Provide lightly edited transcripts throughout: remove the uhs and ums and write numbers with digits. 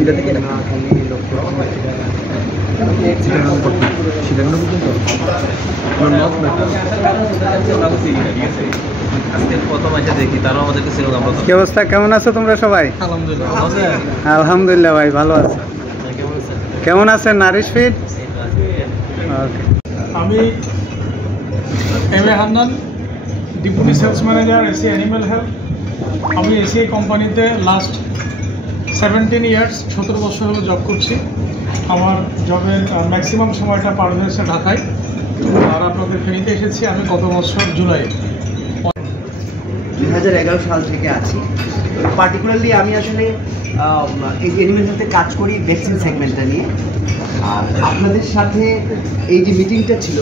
এটা থেকে কি অবস্থা, কেমন আছো তোমরা সবাই? আলহামদুলিল্লাহ ভাই, ভালো আছো? কেমন আছেন নারিশ ফিড? আমি M A Hannan, deputy sales manager AC Animal Health. আমি এসিআই কোম্পানিতে লাস্ট 17 ইয়ার্স 17 বছর হলো জব করছি। আমার জবের ম্যাক্সিমাম সময়টা পার হয়েছে ঢাকায়, আর আপনাদের ফেনীতে এসেছি আমি গত বছর জুলাই। 2011 সাল থেকে আছি। পার্টিকুলারলি আমি আসলে এই অ্যানিমেল হেলথে কাজ করি ভ্যাকসিন সেগমেন্টটা নিয়ে। আর আপনাদের সাথে এই যে মিটিংটা ছিল,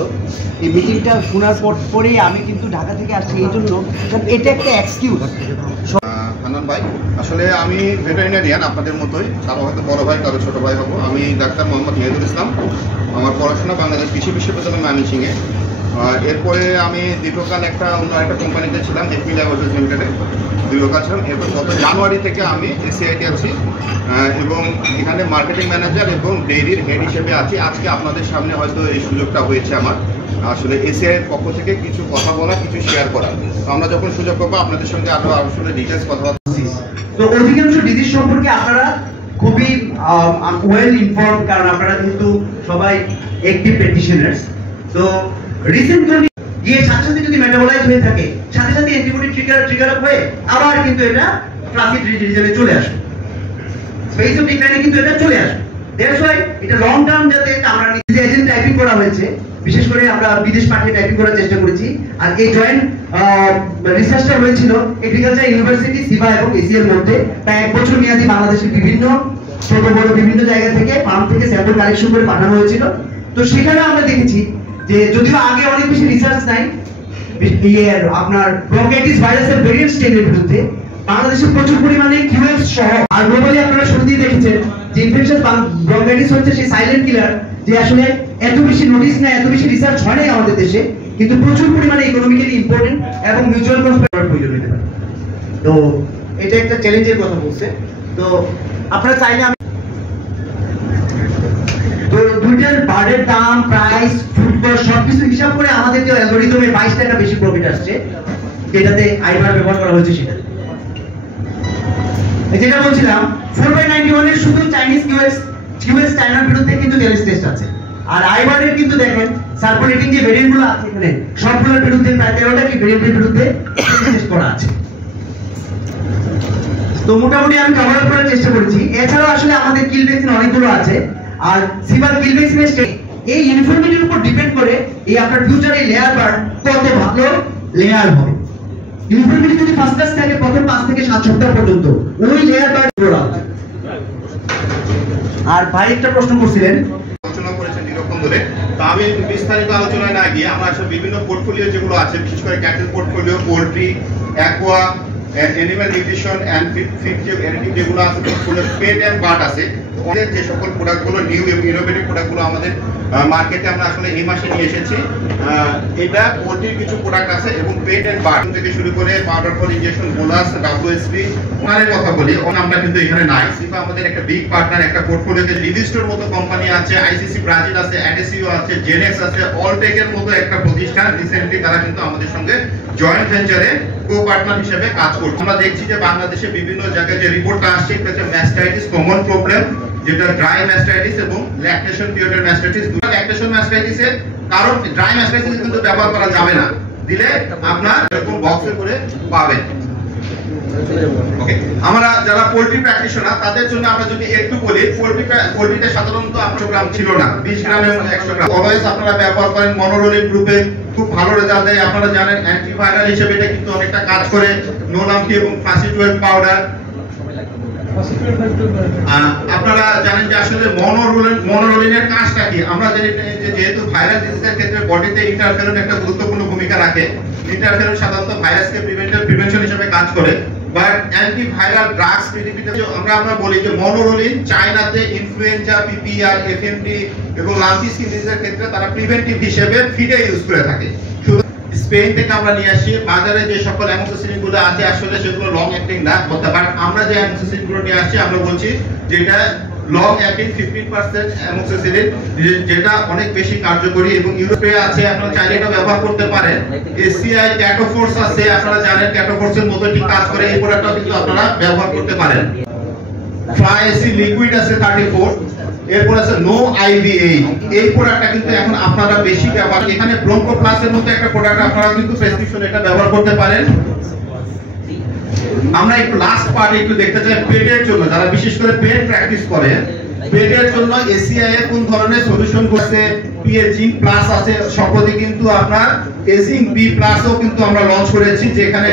এই মিটিংটা শোনার পরেই আমি কিন্তু ঢাকা থেকে আসছি, এই জন্য এটা একটা এক্সকিউজ। হান্নান ভাই, আসলে আমি ভেটেরিনারিয়ান, আপনাদের মতোই, কারো হয়তো বড় ভাই, কারো ছোট ভাই হবো। আমি ডাক্তার মোহাম্মদ মেহেদুল ইসলাম। আমার পড়াশোনা বাংলাদেশ কৃষি বিশ্ববিদ্যালয় ময়মনসিংহে। এরপরে আমি দীর্ঘকাল অন্য একটা কোম্পানিতে ছিলাম, এফপি ল্যাবরেটরিজ লিমিটেডে দীর্ঘকাল ছিলাম। এরপর গত জানুয়ারি থেকে আমি এসিআইতে আছি এবং এখানে মার্কেটিং ম্যানেজার এবং ডেইরির হেড হিসেবে আছি। আজকে আপনাদের সামনে হয়তো এই সুযোগটা হয়েছে আমার আসলে এসিআইয়ের পক্ষ থেকে কিছু কথা বলা, কিছু শেয়ার করা। তো আমরা যখন সুযোগ পাবো আপনাদের সঙ্গে আরো আসলে ডিটেলস কথা বলবো। তো অধিকাংশ ডিজিজ সম্পর্কে আপনারা খুবই ওয়েল ইনফর্ম, কারণ আপনারা কিন্তু সবাই অ্যাক্টিভ প্র্যাকটিশনার্স। তো রিসেন্টলি গিয়ে সাথে সাথে যদি মেটাবলাইজ হয়ে থাকে, সাথে সাথে অ্যান্টিবডি ট্রিগার আপ হয়ে আবার কিন্তু এটা ফ্লাসিড রিজনে চলে আসে, স্পেস অফ ডিক্লাইনে কিন্তু এটা চলে আসে। দ্যাটস ওয়াই এটা লং টার্ম যাতে আমরা নিজে এজেন্ট টাইপিং করা হয়েছে, বিশেষ করে আমরা বিদেশ পাঠিয়ে টাইপিং করার চেষ্টা করেছি। আর এই জয়েন্ট রিসার্চটা হয়েছিল এগ্রিকালচার ইউনিভার্সিটি, সিভা এবং এসিএর মধ্যে। প্রায় 1 বছর মেয়াদী বাংলাদেশের বিভিন্ন ছোট বড় বিভিন্ন জায়গা থেকে ফার্ম থেকে স্যাম্পল কালেকশন করে পাঠানো হয়েছিল। তো সেখানে আমরা দেখেছি যে যদিও আগে অনেক বেশি রিসার্চ নাই আপনার ব্রঙ্কাইটিস ভাইরাসের ভেরিয়েন্ট স্ট্রেনের বিরুদ্ধে, বাংলাদেশে প্রচুর পরিমাণে কিউএস সহ আর গ্লোবালি আপনারা শুরুতেই দেখেছেন যে ইনফেকশন ব্রঙ্কাইটিস হচ্ছে সেই সাইলেন্ট কিলার, যে আসলে এত বেশি নোটিস না, এত বেশি রিসার্চ হয় নাই আমাদের দেশে, কিন্তু প্রচুর পরিমাণে ইকোনমিক্যালি ইম্পর্টেন্ট এবং মিউচুয়াল কস্ট প্রয়োজন হতে পারে। তো এটা একটা চ্যালেঞ্জের কথা বলছে। তো আপনারা চাইলে আমি তো দুইটার বার্ডের দাম, প্রাইস, ফুড কস্ট সবকিছু হিসাব করে আমাদের যে অ্যালগরিদমে 22 টাকা বেশি প্রফিট আসছে, যেটাতে আইবার ব্যবহার করা হয়েছে সেটা। যেটা বলছিলাম 4/91 এর শুধু চাইনিজ কিউএস চায়নার বিরুদ্ধে কিন্তু চ্যালেঞ্জ টেস্ট আছে। আর আইবারের কিন্তু দেখেন সার্কুলেটিং যে ভেরিয়েন্ট গুলো আছে এখানে সবগুলোর বিরুদ্ধে প্রায় 13টা কি ভেরিয়েন্টের বিরুদ্ধে টেস্ট করা আছে। তো মোটামুটি আমি কভার আপ করার চেষ্টা করেছি। এছাড়াও আসলে আমাদের কিল ভ্যাকসিন অনেকগুলো আছে। আর সিভার কিল ভ্যাকসিনের এই ইনফরমেটির উপর ডিপেন্ড করে এই আপনার ফিউচারে লেয়ার বার্ন কত ভালো লেয়ার হবে। ইনফরমেটিভ যদি ফার্স্ট ক্লাস থাকে প্রথম 5 থেকে 7 সপ্তাহ পর্যন্ত ওই লেয়ার বার্ন করা হবে। আর ভাই একটা প্রশ্ন করছিলেন, আলোচনা করেছেন দীর্ঘক্ষণ ধরে। তো আমি বিস্তারিত আলোচনায় না গিয়ে আমরা আসলে বিভিন্ন পোর্টফোলিও যেগুলো আছে, বিশেষ করে cattle portfolio, poultry, aqua, animal nutrition and feed যেগুলো আছে, পেট এন্ড বার্ড আছে। ওদের যে সকল প্রোডাক্টগুলো নিউ এবং ইনোভেটিভ প্রোডাক্টগুলো আমাদের মার্কেটে আমরা আসলে এই মাসে নিয়ে এসেছি। এটা পোল্ট্রির কিছু প্রোডাক্ট আছে এবং পেট এন্ড বার্ড থেকে শুরু করে পাউডার ফর ইনজেকশন, বোলাস, ডাব্লিউএসপি ওনার কথা বলি। আমরা কিন্তু এখানে নাই। সিফা আমাদের একটা বিগ পার্টনার, একটা পোর্টফোলিওতে লিভিস্টোর মতো কোম্পানি আছে, আইসিসি ব্রাজিল আছে, অ্যাডেসিও আছে, জেনেক্স আছে, অলটেকের মতো একটা প্রতিষ্ঠান রিসেন্টলি তারা কিন্তু আমাদের সঙ্গে জয়েন্ট ভেঞ্চারে কো পার্টনার হিসেবে কাজ করছে। আমরা দেখছি যে বাংলাদেশে বিভিন্ন জায়গায় যে রিপোর্টটা আসছে, এটা হচ্ছে ম্যাস্টাইটিস কমন প্রবলেম, যেটা ড্রাই ম্যাস্টাইটিস এবং ল্যাকটেশন পিরিয়ডের ম্যাস্টাইটিস। ল্যাকটেশন ম্যাস্টাইটিসের কারণ ড্রাই ম্যাস্টাইটিস কিন্তু ব্যবহার করা যাবে না, দিলে আপনার এরকম বক্সে করে পাবেন। ওকে, আমরা যারা পোল্ট্রি প্র্যাকটিশনার তাদের জন্য আমরা যদি একটু বলি, পোল্ট্রিতে সাধারণত 800 গ্রাম ছিল না, 20 গ্রাম এবং 100 গ্রাম। অলওয়েজ আপনারা ব্যবহার করেন মনোরোলিন গ্রুপে, খুব ভালো রেজাল্ট দেয়। আপনারা জানেন অ্যান্টিভাইরাল হিসেবে এটা কিন্তু অনেকটা কাজ করে। নোলামপি এবং ফাসিটুয়েল পাউডার। আপনারা জানেন যে আসলে মনোরোলিনের কাজটা কি। আমরা জানি যে যেহেতু ভাইরাস ডিজিজের ক্ষেত্রে বডিতে ইন্টারফেরন একটা গুরুত্বপূর্ণ ভূমিকা রাখে। ইন্টারফেরন সাধারণত ভাইরাসকে প্রিভেনশন হিসেবে কাজ করে। বাট অ্যান্টিভাইরাল ড্রাগস পৃথিবীতে আমরা বলি যে মনোরোলিন চায়নাতে ইনফ্লুয়েঞ্জা, পিপিআর, এফএমডি এবং লাম্পি স্কিন ডিজিজের ক্ষেত্রে তারা প্রিভেন্টিভ হিসেবে ফিডে ইউজ করে থাকে। স্পেন থেকে আমরা নিয়ে আসি। বাজারে যে সকল অ্যামোক্সিসিলিন গুলো আছে আসলে সেগুলো লং অ্যাক্টিং না, বাট আমরা যে অ্যামোক্সিসিলিন গুলো নিয়ে আসছি আমরা বলছি যেটা লং অ্যাক্টিং 15% অ্যামোক্সিসিলিন, যেটা অনেক বেশি কার্যকরী এবং ইউরোপে আছে, আপনারা চাইলে এটা ব্যবহার করতে পারেন। এসিআই ক্যাটোফোর্স আছে, আপনারা জানেন ক্যাটোফোর্সের মতো ঠিক কাজ করে, এই প্রোডাক্টটাও কিন্তু আপনারা ব্যবহার করতে পারেন। ফ্লাইএসি লিকুইড আছে 34, এরপর আছে নো আইভিএ, এই প্রোডাক্টটা কিন্তু এখন আপনারা বেশি ব্যবহার, এখানে ব্রঙ্কো প্লাসের মতো একটা প্রোডাক্ট আপনারা কিন্তু প্রেসক্রিপশন এটা ব্যবহার করতে পারেন। আমরা একটু লাস্ট পার্টে একটু দেখতে চাই পেটের জন্য, যারা বিশেষ করে পেট প্র্যাকটিস করে, পেটের জন্য এসিআই এর কোন ধরনের সলিউশন করছে। পিএজিং প্লাস আছে, সম্প্রতি কিন্তু আপনার এজিং বি প্লাসও কিন্তু আমরা লঞ্চ করেছি, যেখানে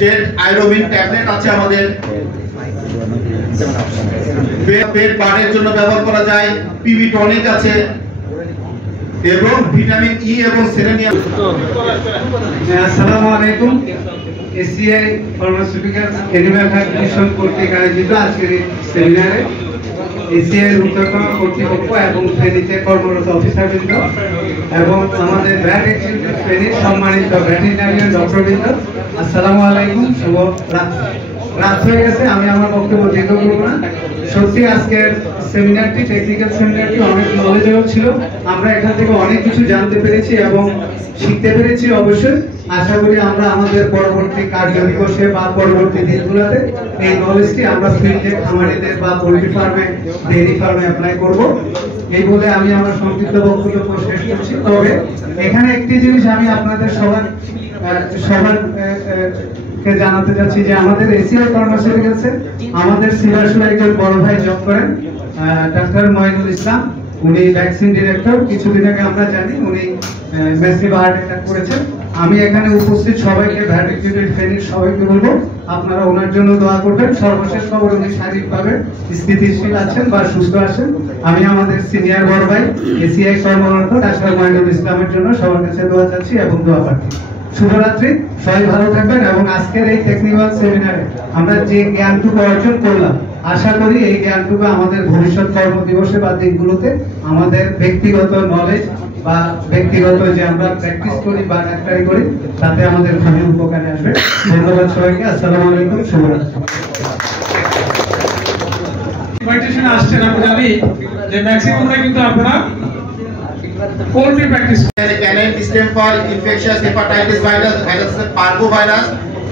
জেড আয়োডিন ট্যাবলেট আছে আমাদের, পেট বার্নের জন্য ব্যবহার করা যায়, পিবি টনিক আছে এবং ভিটামিন ই এবং সেলেনিয়াম। আসসালামু আলাইকুম। ACI pharmaceuticals animal health mission কর্তৃক আয়োজিত আজকের সেমিনারে এসিআই এর ঊর্ধ্বতন কর্তৃপক্ষ এবং ফেনীতে কর্মরত অফিসারবৃন্দ এবং আমাদের ভ্যাট এক্সিকিউটিভ ফেনীর সম্মানিত ভেটেরিনারিয়ান ডক্টরবৃন্দ, আসসালামু আলাইকুম। শুভ রাত হয়ে গেছে, আমি আমার বক্তব্য দীর্ঘ করব না। সত্যি আজকের সেমিনারটি, টেকনিক্যাল সেমিনারটি অনেক নলেজেবল ছিল। আমরা এখান থেকে অনেক কিছু জানতে পেরেছি এবং শিখতে পেরেছি। অবশ্যই আশা করি আমরা আমাদের পরবর্তী কার্যদিবসে বা পরবর্তী দিনগুলোতে এই নলেজটি আমরা ফিল্ডে, খামারিদের বা পোল্ট্রি ফার্মে, ডেয়ারি ফার্মে অ্যাপ্লাই করব। এই বলে আমি আমার সংক্ষিপ্ত বক্তব্য শেষ করছি। তবে এখানে একটি জিনিস আমি আপনাদের সবাইকে জানাতে চাচ্ছি যে আমাদের এসিআই ফার্মাসিউটিক্যালসে আমাদের সিনিয়র একজন বড় ভাই জব করেন, ডাক্তার মঈনুল ইসলাম। উনি ভ্যাকসিন ডিরেক্টর। কিছুদিন আগে আমরা জানি উনি ম্যাসিভ হার্ট অ্যাটাক করেছেন। আমি এখানে উপস্থিত সবাইকে, ভ্যাট এক্সিকিউটিভ ফেনীর সবাইকে বলবো আপনারা ওনার জন্য দোয়া করবেন। সর্বশেষ খবর, উনি শারীরিকভাবে স্থিতিশীল আছেন বা সুস্থ আছেন। আমি আমাদের সিনিয়র বড় ভাই এসিআই কর্মরত ডাক্তার মঈনুল ইসলামের জন্য সবার কাছে দোয়া চাচ্ছি এবং দোয়া প্রার্থী। শুভরাত্রি, সবাই ভালো থাকবেন। এবং আজকের এই টেকনিক্যাল সেমিনারে আমরা যে জ্ঞানটুকু অর্জন করলাম, আশা করি এই জ্ঞানটুকু আমাদের ভবিষ্যৎ কর্মদিবসে বা দিনগুলোতে আমাদের ব্যক্তিগত নলেজ বা ব্যক্তিগত যে আমরা প্র্যাকটিস করি বা ডাক্তারি করি, তাতে আমাদের খুবই উপকারে আসবে। ধন্যবাদ সবাইকে। আসসালামু আলাইকুম। শুভরাত্রি। ইনভাইটেশন আসছে না, আমি জানি যে ম্যাক্সিমামটা কিন্তু আপনারা poultry practice kennel system for infectious hepatitis virus, parvo virus,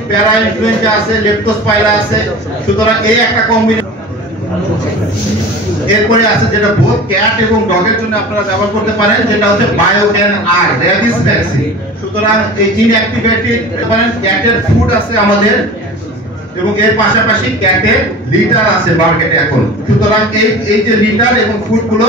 para influenza আছে, লেপ্টোস্পাইরা আছে। সুতরাং এই একটা কম্বিনেশন। এরপরে আছে যেটা বোথ ক্যাট এবং ডগের জন্য আপনারা ব্যবহার করতে পারেন, যেটা হচ্ছে বায়োগ্যান আর র্যাবিস ভ্যাকসিন। সুতরাং এই ইনঅ্যাক্টিভেটেড ক্যাটের ফুড আছে আমাদের, এবং এর পাশাপাশি ক্যাটের লিটার আছে মার্কেটে এখন। সুতরাং এই যে লিটার এবং ফুড গুলো